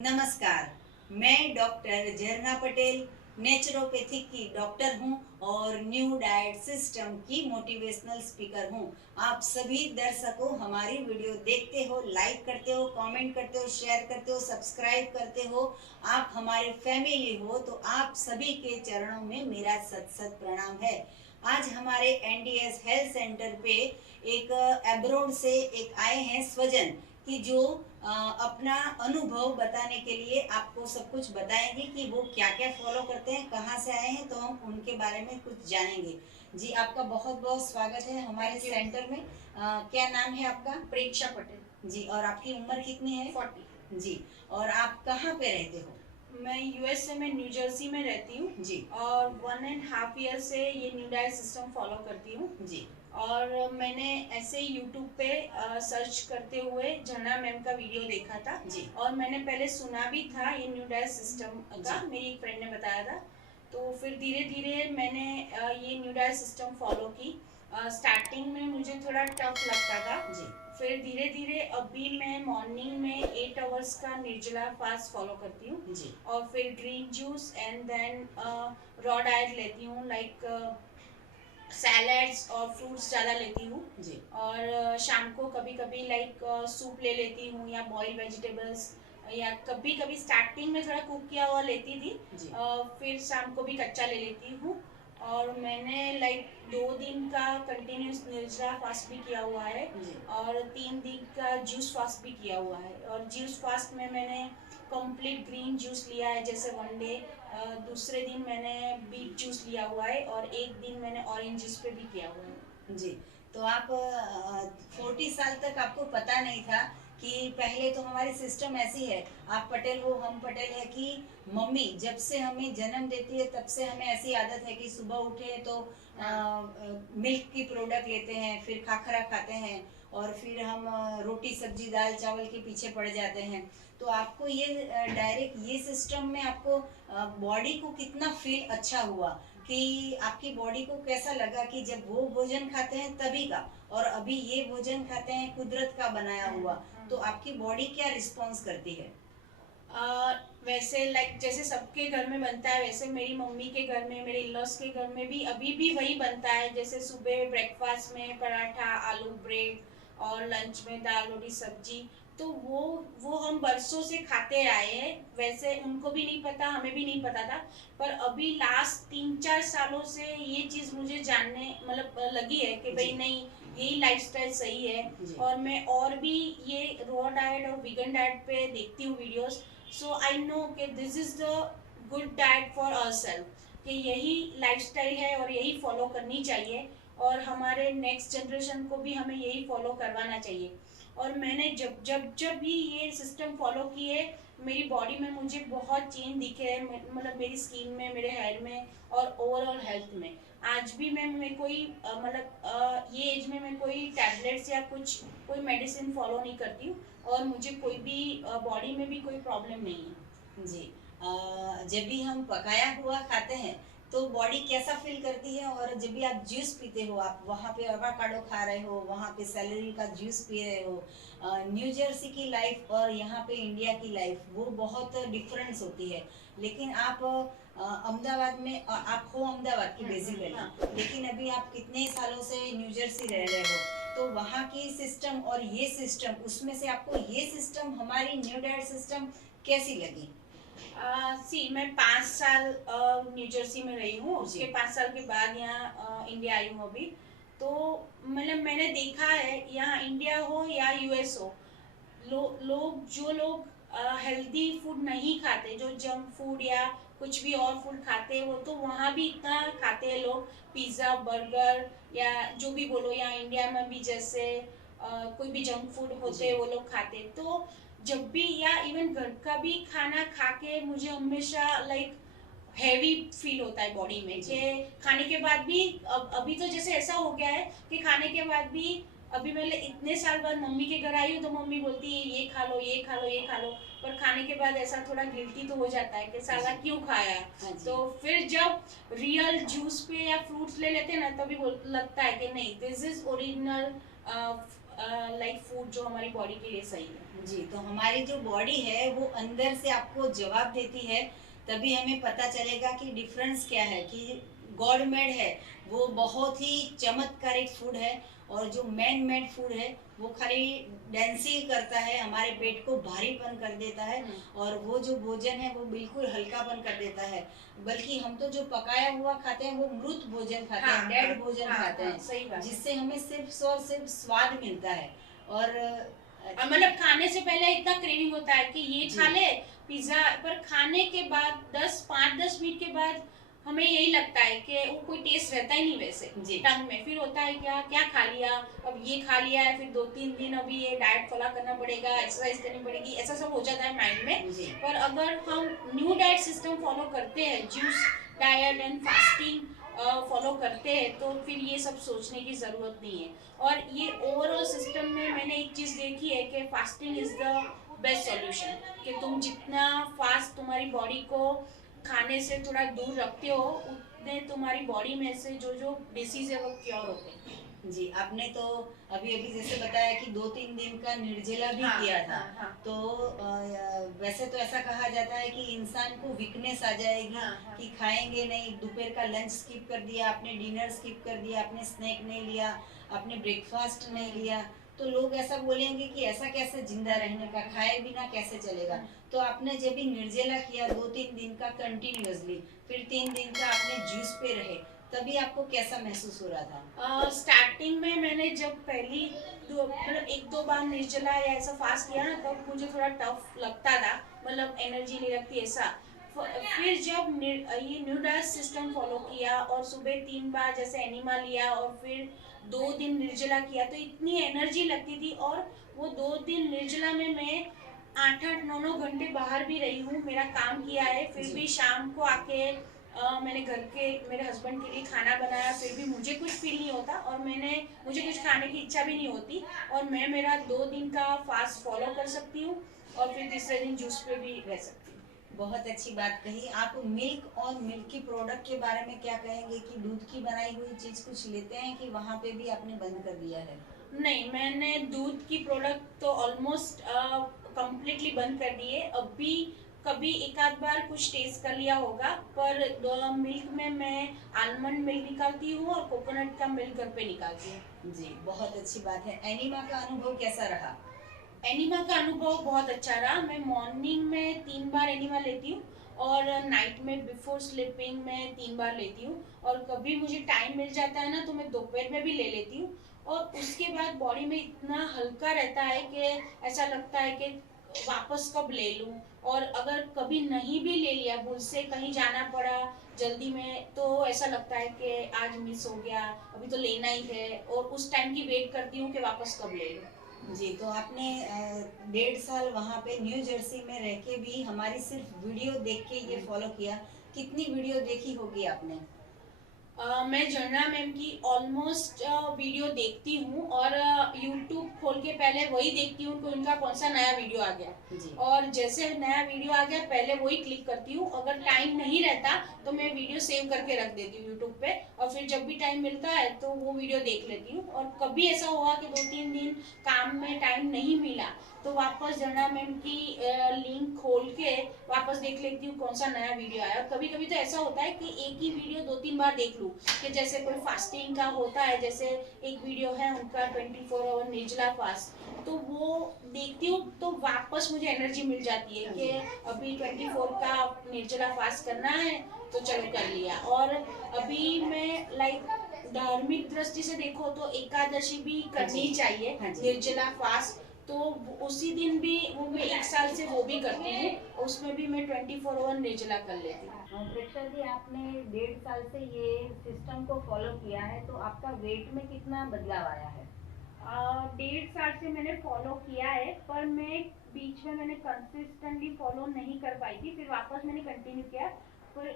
नमस्कार। मैं डॉक्टर झरना पटेल नेचुरोपैथिक की डॉक्टर हूं और न्यू डाइट सिस्टम की मोटिवेशनल स्पीकर हूं। आप सभी दर्शकों हमारी वीडियो देखते हो, लाइक करते हो, कमेंट करते हो, शेयर करते हो, सब्सक्राइब करते हो। आप हमारे फैमिली हो तो आप सभी के चरणों में मेरा सत सत प्रणाम है। आज हमारे एनडीएस हेल्थ सेंटर पे एक एब्रोड से एक आए हैं स्वजन कि जो अपना अनुभव बताने के लिए आपको सब कुछ बताएंगे कि वो क्या क्या फॉलो करते हैं, कहाँ से आए हैं, तो हम उनके बारे में कुछ जानेंगे। जी, आपका बहुत बहुत स्वागत है हमारे सेंटर में। क्या नाम है आपका? प्रेक्षा पटेल। जी, और आपकी उम्र कितनी है? 40। जी, और आप कहाँ पे रहते हो? मैं यूएसए में न्यू जर्सी में रहती हूँ जी। और 1.5 ईयर से ये न्यू डाइट सिस्टम फॉलो करती हूँ। जी। और मैंने ऐसे यूट्यूब पे सर्च करते हुए झरना मैम का वीडियो देखा था। जी। और मैंने पहले सुना भी था ये न्यू डाइट सिस्टम का, जी। मेरी एक फ्रेंड ने बताया था। तो फिर धीरे धीरे मैंने ये न्यू डाइट सिस्टम फॉलो की। स्टार्टिंग में मुझे थोड़ा टफ लगता था। जी। फिर धीरे धीरे अभी मैं मॉर्निंग में 8 आवर्स का निर्जला फास्ट फॉलो करती हूँ। जी। और फिर green juice and then raw diet लेती हूँ, लाइक सैलड्स और फ्रूट्स ज़्यादा लेती हूँ। जी। और शाम को कभी कभी लाइक सूप ले लेती हूँ या बॉइल्ड वेजिटेबल्स, या कभी कभी स्टार्टिंग में थोड़ा कुक किया हुआ लेती थी। जी। फिर शाम को भी कच्चा ले लेती हूँ। और मैंने लाइक 2 दिन का कंटिन्यूस निर्जला फास्ट भी किया हुआ है। जी। और 3 दिन का जूस फास्ट भी किया हुआ है। और जूस फास्ट में मैंने कंप्लीट ग्रीन जूस लिया है, जैसे 1 डे। दूसरे दिन मैंने बीट जूस लिया हुआ है और एक दिन मैंने ऑरेंज जूस पे भी किया हुआ है। जी, तो आप 40 साल तक आपको पता नहीं था कि पहले तो हमारी सिस्टम ऐसी है, आप पटेल हो हम पटेल है, कि मम्मी जब से हमें जन्म देती है तब से हमें ऐसी आदत है कि सुबह उठे तो मिल्क की प्रोडक्ट लेते हैं, फिर खाखरा खाते हैं और फिर हम रोटी सब्जी दाल चावल के पीछे पड़ जाते हैं। तो आपको ये डायरेक्ट ये सिस्टम में आपको बॉडी को कितना फील अच्छा हुआ कि आपकी बॉडी को कैसा लगा कि जब वो भोजन खाते हैं तभी का और अभी ये भोजन खाते हैं कुदरत का बनाया हुआ, तो आपकी बॉडी क्या रिस्पॉन्स करती है? वैसे लाइक जैसे सबके घर में बनता है, वैसे मेरी मम्मी के घर में, मेरे इन-लॉज के घर में भी अभी भी वही बनता है। जैसे सुबह ब्रेकफास्ट में पराठा, आलू ब्रेड, और लंच में दाल रोटी सब्जी। तो वो हम बरसों से खाते आए हैं। वैसे उनको भी नहीं पता, हमें भी नहीं पता था। पर अभी लास्ट 3-4 सालों से ये चीज़ मुझे जानने मतलब लगी है कि भाई नहीं, यही लाइफस्टाइल सही है। और मैं और भी ये रॉ डाइट और वीगन डाइट पे देखती हूँ वीडियोस। सो आई नो कि this is the good diet for ourself, कि यही लाइफस्टाइल है और यही फॉलो करनी चाहिए। और हमारे नेक्स्ट जनरेशन को भी हमें यही फॉलो करवाना चाहिए। और मैंने जब जब जब भी ये सिस्टम फॉलो किए, मेरी बॉडी में मुझे बहुत चेंज दिखे हैं, मतलब मेरी स्किन में, मेरे हेयर में और ओवरऑल हेल्थ में। आज भी मैं कोई ये एज में मैं कोई टैबलेट्स या कुछ कोई मेडिसिन फॉलो नहीं करती हूँ। और मुझे कोई भी बॉडी में भी कोई प्रॉब्लम नहीं है। जी, जब भी हम पकाया हुआ खाते हैं तो बॉडी कैसा फील करती है, और जब भी आप जूस पीते हो, आप वहाँ पे एवोकाडो खा रहे हो, वहाँ पे सेलेरी का जूस पी रहे हो, न्यू जर्सी की लाइफ और यहाँ पे इंडिया की लाइफ वो बहुत डिफरेंस होती है। लेकिन आप अहमदाबाद में आप हो अहमदाबाद की बेसिकली, हाँ। लेकिन अभी आप कितने सालों से न्यू जर्सी रह रहे हो, तो वहाँ की सिस्टम और ये सिस्टम, उसमें से आपको ये सिस्टम हमारी न्यू डाइट सिस्टम कैसी लगी? मैं 5 साल न्यू जर्सी में रही हूँ। उसके 5 साल के बाद यहाँ इंडिया आई हूँ अभी। तो मतलब मैंने देखा है, यहाँ इंडिया हो या यूएस हो, जो लोग हेल्दी फूड नहीं खाते, जो जंक फूड या कुछ भी और फूड खाते हैं, वो तो वहाँ भी इतना खाते हैं लोग। पिज़्ज़ा बर्गर या जो भी बोलो, या इंडिया में भी जैसे कोई भी जंक फूड होते हैं वो लोग खाते हैं। तो जब भी, या इवन घर का भी खाना खा के मुझे हमेशा लाइक हैवी फील होता है बॉडी में, कि खाने के बाद भी अभी तो जैसे ऐसा हो गया है कि खाने के बाद भी, अभी मैं इतने साल बाद मम्मी के घर आई हूँ तो मम्मी बोलती है ये खा लो, ये खा लो, ये खा लो। पर खाने के बाद ऐसा थोड़ा गिल्टी तो हो जाता है कि साला क्यों खाया। तो फिर जब रियल जूस पे या फ्रूट्स ले लेते हैं ना, तभी लगता है कि नहीं, this is original like food जो हमारी बॉडी के लिए सही है। जी, तो हमारी जो बॉडी है वो अंदर से आपको जवाब देती है, तभी हमें पता चलेगा कि डिफरेंस क्या है, कि गॉड मेड है वो बहुत ही चमत्कारिक फूड है, और जो मैन मेड फूड है वो खाली डेंसी करता है, हमारे पेट को भारीपन कर देता है, और वो जो भोजन है वो बिल्कुल हल्कापन कर देता है। बल्कि हम तो जो पकाया हुआ खाते हैं वो मृत भोजन खाते हाँ, हैं, डेड हाँ, भोजन हाँ, खाते हाँ, हैं, सही बात है। जिससे हमें सिर्फ और सिर्फ स्वाद मिलता है। और मतलब खाने से पहले इतना क्रेविंग होता है कि ये जी। खा ले पिज्जा, पर खाने के बाद 10 5 10 मिनट के बाद हमें यही लगता है कि वो कोई टेस्ट रहता ही नहीं वैसे जी। टंग में। फिर होता है क्या क्या खा लिया, अब ये खा लिया है, फिर 2 3 दिन अभी ये डाइट फॉलो करना पड़ेगा, एक्सरसाइज करनी पड़ेगी, ऐसा सब हो जाता है माइंड में। जी। पर अगर हम न्यू डाइट सिस्टम फॉलो करते हैं, juice diet and fasting follow करते हैं, तो फिर ये सब सोचने की ज़रूरत नहीं है। और ये ओवरऑल सिस्टम में मैंने एक चीज़ देखी है कि fasting is the best solution. कि तुम जितना फास्ट तुम्हारी बॉडी को खाने से थोड़ा दूर रखते हो, उतने तुम्हारी बॉडी में से जो जो डिसीज़ है वो क्योर होते हैं। जी, आपने तो अभी अभी जैसे बताया कि 2-3 दिन का निर्जला भी हाँ, किया था। हाँ, हाँ। तो वैसे तो ऐसा कहा जाता है कि इंसान को वीकनेस आ जाएगी, हाँ, हाँ। कि खाएंगे नहीं, दोपहर का लंच स्किप कर दिया आपने, डिनर स्किप कर दिया आपने, स्नैक नहीं लिया आपने, ब्रेकफास्ट नहीं लिया, तो लोग ऐसा बोलेंगे कि ऐसा कैसे जिंदा रहने का, खाए बिना कैसे चलेगा। तो आपने जब भी निर्जला किया 2-3 दिन का कंटिन्यूअसली, फिर 3 दिन का आपने जूस पे रहे, तभी आपको कैसा महसूस हो रहा था? स्टार्टिंग में मैंने जब पहली मतलब 1 2 बार निर्जला या ऐसा फास्ट किया ना, तब मुझे थोड़ा टफ लगता था, मतलब एनर्जी नहीं लगती ऐसा। फिर जब ये न्यू डाइट सिस्टम फॉलो किया और सुबह 3 बार जैसे एनिमा लिया और फिर 2 दिन निर्जला किया, तो इतनी एनर्जी लगती थी। और वो 2 दिन निर्जला में मैं 8 8 9 9 घंटे बाहर भी रही हूँ, मेरा काम किया है, फिर जी। भी शाम को आके मैंने घर के मेरे हस्बैंड के लिए खाना बनाया, फिर भी मुझे कुछ फील नहीं होता और मुझे कुछ खाने की इच्छा भी नहीं होती, और मैं मेरा 2 दिन का फास्ट फॉलो कर सकती हूँ और फिर तीसरे दिन जूस पे भी रह सकती हूँ। बहुत अच्छी बात कही आप। मिल्क और मिल्क की प्रोडक्ट के बारे में क्या कहेंगे, कि दूध की बनाई हुई चीज कुछ लेते हैं, कि वहाँ पे भी आपने बंद कर दिया है? नहीं, मैंने दूध की प्रोडक्ट तो ऑलमोस्ट कंप्लीटली बंद कर दी है। अभी कभी एक आध बार कुछ टेस्ट कर लिया होगा, पर मिल्क में मैं आलमंड मिल्क निकालती हूँ और कोकोनट का मिल्क घर पे निकालती हूँ। जी, बहुत अच्छी बात है। एनिमा का अनुभव कैसा रहा? एनिमा का अनुभव बहुत अच्छा रहा। मैं मॉर्निंग में 3 बार एनिमा लेती हूँ और नाइट में बिफोर स्लीपिंग में 3 बार लेती हूँ, और कभी मुझे टाइम मिल जाता है ना तो मैं दोपहर में भी ले लेती हूँ। और उसके बाद बॉडी में इतना हल्का रहता है कि ऐसा लगता है कि वापस कब ले लूँ। और अगर कभी नहीं भी ले लिया, भूल से कहीं जाना पड़ा जल्दी में, तो ऐसा लगता है कि आज मिस हो गया, अभी तो लेना ही है, और उस टाइम की वेट करती हूँ कि वापस कब ले लूँ। जी, तो आपने 1.5 साल वहाँ पे न्यू जर्सी में रह के भी हमारी सिर्फ वीडियो देख के ये फॉलो किया, कितनी वीडियो देखी होगी आपने? मैं झरना मैम की ऑलमोस्ट वीडियो देखती हूँ, और यूट्यूब खोल के पहले वही देखती हूँ कि उनका कौन सा नया वीडियो आ गया, जी। और जैसे नया वीडियो आ गया पहले वही क्लिक करती हूँ। अगर टाइम नहीं रहता तो मैं वीडियो सेव करके रख देती हूँ यूट्यूब पे, और फिर जब भी टाइम मिलता है तो वो वीडियो देख लेती हूँ। और कभी ऐसा हुआ कि 2 3 दिन काम में टाइम नहीं मिला, तो वापस झरना मैम की लिंक खोल के वापस देख लेती हूँ कौन सा नया वीडियो आया। और कभी कभी तो ऐसा होता है कि एक ही वीडियो 2 3 बार देख लूँ, कि जैसे कोई फास्टिंग का होता है, जैसे एक वीडियो है उनका 24 आवर निर्जला फास्ट, तो वो देखती हूँ तो वापस मुझे एनर्जी मिल जाती है कि अभी 24 का निर्जला फास्ट करना है, तो चलो कर लिया। और अभी मैं लाइक धार्मिक दृष्टि से देखो तो एकादशी भी करनी चाहिए, हाँ जी। निर्जला फास्ट। तो उसी दिन भी वो मैं 1 साल से वो भी करती हूँ, उसमें भी मैं 24 आवर निर्जला कर लेती हूँ। प्रेक्षा जी, आपने 1.5 साल से ये सिस्टम को फॉलो किया है, तो आपका वेट में कितना बदलाव आया है? 1.5 साल से मैंने फॉलो किया है, पर मैं बीच में मैंने कंसिस्टेंटली फॉलो नहीं कर पाई थी, फिर वापस मैंने कंटिन्यू किया। पर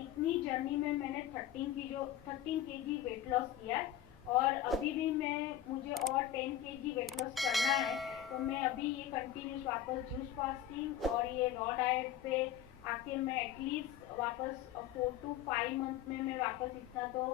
इतनी जर्नी में मैंने 13 केजी वेट लॉस किया है, और अभी भी मुझे और 10 केजी वेट लॉस करना है। तो मैं अभी ये कंटिन्यूस वापस जूस फास्टिंग और ये रॉ डाइट पे आके मैं एटलीस्ट वापस 4 to 5 मंथ में मैं वापस इतना तो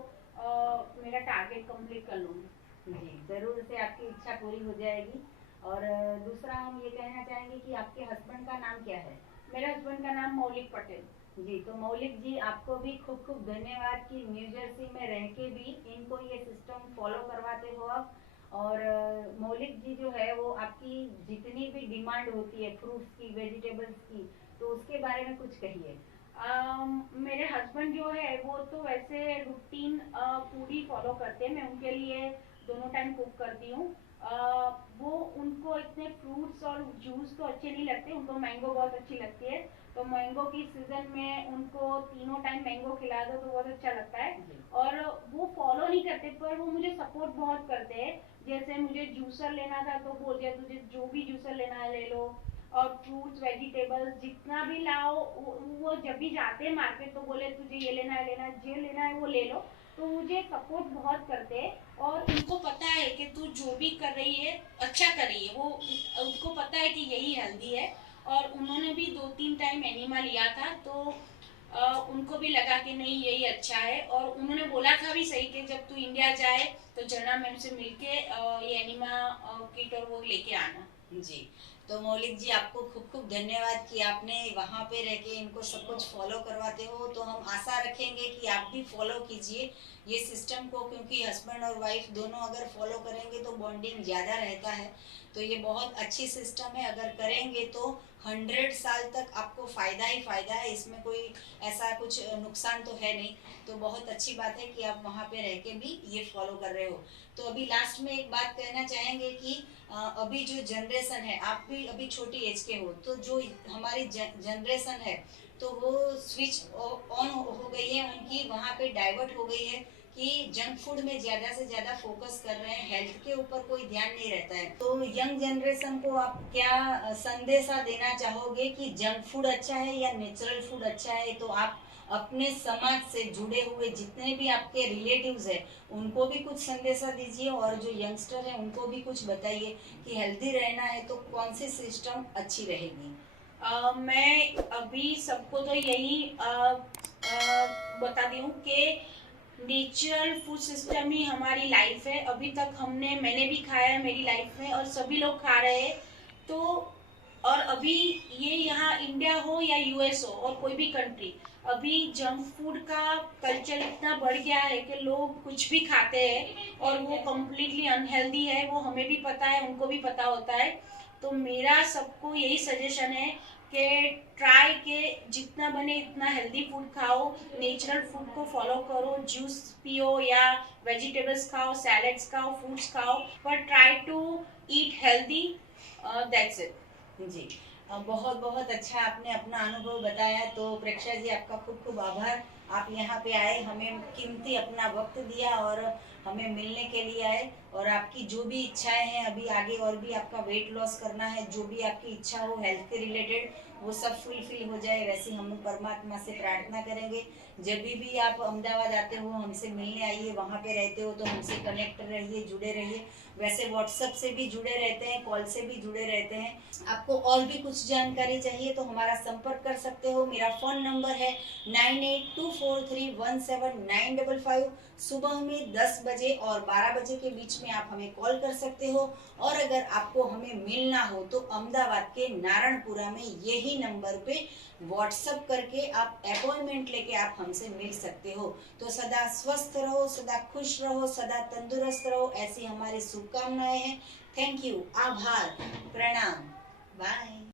मेरा टारगेट कंप्लीट कर लूँगी। जी, ज़रूर से आपकी इच्छा पूरी हो जाएगी। और दूसरा हम ये कहना चाहेंगे कि आपके हस्बैंड का नाम क्या है? मेरे हस्बैंड का नाम मौलिक पटेल। जी, तो मौलिक जी आपको भी खूब खूब धन्यवाद कि न्यू जर्सी में रह के भी इनको ये सिस्टम फॉलो करवाते हो आप। और मौलिक जी जो है वो आपकी जितनी भी डिमांड होती है फ्रूट्स की, वेजिटेबल्स की, तो उसके बारे में कुछ कहिए। मेरे हस्बैंड जो है वो तो वैसे रूटीन फूड ही फॉलो करते हैं। मैं उनके लिए दोनों टाइम कुक करती हूँ। वो उनको इतने फ्रूट्स और जूस तो अच्छे नहीं लगते, उनको मैंगो बहुत अच्छी लगती है। तो मैंगो की सीजन में उनको तीनों टाइम मैंगो खिला दो तो बहुत अच्छा लगता है। और वो फॉलो नहीं करते पर वो मुझे सपोर्ट बहुत करते हैं। जैसे मुझे जूसर लेना था तो बोल दिया तुझे जो भी जूसर लेना है ले लो। और फ्रूट्स वेजिटेबल्स जितना भी लाओ, वो जब भी जाते हैं मार्केट तो बोले तुझे ये लेना है, जो लेना है वो ले लो। तो मुझे सपोर्ट बहुत करते हैं और उनको पता है कि तू जो भी कर रही है अच्छा कर रही है। वो उनको पता है कि यही हेल्दी है। और उन्होंने भी 2-3 टाइम एनिमा लिया था तो उनको भी लगा कि नहीं यही अच्छा है। और उन्होंने बोला था भी सही कि जब तू इंडिया जाए तो झरना मैम से मिलके ये एनिमा किट और वो लेके आना। जी, तो मौलिक जी आपको खूब खूब धन्यवाद कि आपने वहाँ पे रह के इनको सब कुछ फॉलो करवाते हो। तो हम आशा रखेंगे कि आप भी फॉलो कीजिए ये सिस्टम को, क्योंकि हस्बैंड और वाइफ दोनों अगर फॉलो करेंगे तो बॉन्डिंग ज़्यादा रहता है। तो ये बहुत अच्छी सिस्टम है, अगर करेंगे तो 100 साल तक आपको फ़ायदा ही फ़ायदा है, इसमें कोई ऐसा कुछ नुकसान तो है नहीं। तो बहुत अच्छी बात है कि आप वहाँ पे रह के भी ये फॉलो कर रहे हो। तो अभी लास्ट में एक बात कहना चाहेंगे कि अभी जो जनरेशन है, आप भी अभी छोटी एज के हो, तो जो हमारी जनरेशन है तो वो स्विच ऑन हो गई है उनकी, वहाँ पे डाइवर्ट हो गई है कि जंक फूड में ज़्यादा से ज़्यादा फोकस कर रहे हैं, हेल्थ के ऊपर कोई ध्यान नहीं रहता है। तो यंग जनरेशन को आप क्या संदेशा देना चाहोगे कि जंक फूड अच्छा है या नेचुरल फूड अच्छा है? तो आप अपने समाज से जुड़े हुए जितने भी आपके रिलेटिव्स हैं उनको भी कुछ संदेशा दीजिए, और जो यंगस्टर है उनको भी कुछ बताइए कि हेल्दी रहना है तो कौन सी सिस्टम अच्छी रहेगी। मैं अभी सबको तो यही बताती हूँ कि नेचुरल फूड सिस्टम ही हमारी लाइफ है। अभी तक मैंने भी खाया है मेरी लाइफ में और सभी लोग खा रहे हैं। तो और अभी ये यहाँ इंडिया हो या यूएस हो और कोई भी कंट्री, अभी जंक फूड का कल्चर इतना बढ़ गया है कि लोग कुछ भी खाते हैं और वो कम्प्लीटली अनहेल्दी है। वो हमें भी पता है, उनको भी पता होता है। तो मेरा सबको यही सजेशन है कि ट्राई के जितना बने इतना हेल्दी फूड खाओ, नेचुरल फूड को फॉलो करो, जूस पियो या वेजिटेबल्स खाओ, सैलेड्स खाओ, फ्रूट्स खाओ, पर try to eat healthy. That's it. जी, बहुत बहुत अच्छा आपने अपना अनुभव बताया। तो प्रेक्षा जी आपका खूब खूब आभार, आप यहाँ पे आए, हमें कीमती अपना वक्त दिया और हमें मिलने के लिए आए। और आपकी जो भी इच्छाएं हैं अभी आगे, और भी आपका वेट लॉस करना है, जो भी आपकी इच्छा हो हेल्थ के रिलेटेड, वो सब फुलफिल हो जाए, वैसे हम परमात्मा से प्रार्थना करेंगे। जब भी आप अहमदाबाद आते हो हमसे मिलने आइए, वहाँ पे रहते हो तो हमसे कनेक्ट रहिए, जुड़े रहिए। वैसे व्हाट्सएप से भी जुड़े रहते हैं, कॉल से भी जुड़े रहते हैं। आपको और भी कुछ जानकारी चाहिए तो हमारा संपर्क कर सकते हो। मेरा फ़ोन नंबर है 9824317955। सुबह में 10 बजे और 12 बजे के बीच में आप हमें कॉल कर सकते हो। और अगर आपको हमें मिलना हो तो अहमदाबाद के नारायणपुरा में यही नंबर पे व्हाट्सएप करके आप अपॉइंटमेंट लेके आप हमसे मिल सकते हो। तो सदा स्वस्थ रहो, सदा खुश रहो, सदा तंदुरुस्त रहो, ऐसी हमारी शुभकामनाएं हैं। थैंक यू, आभार, प्रणाम, बाय।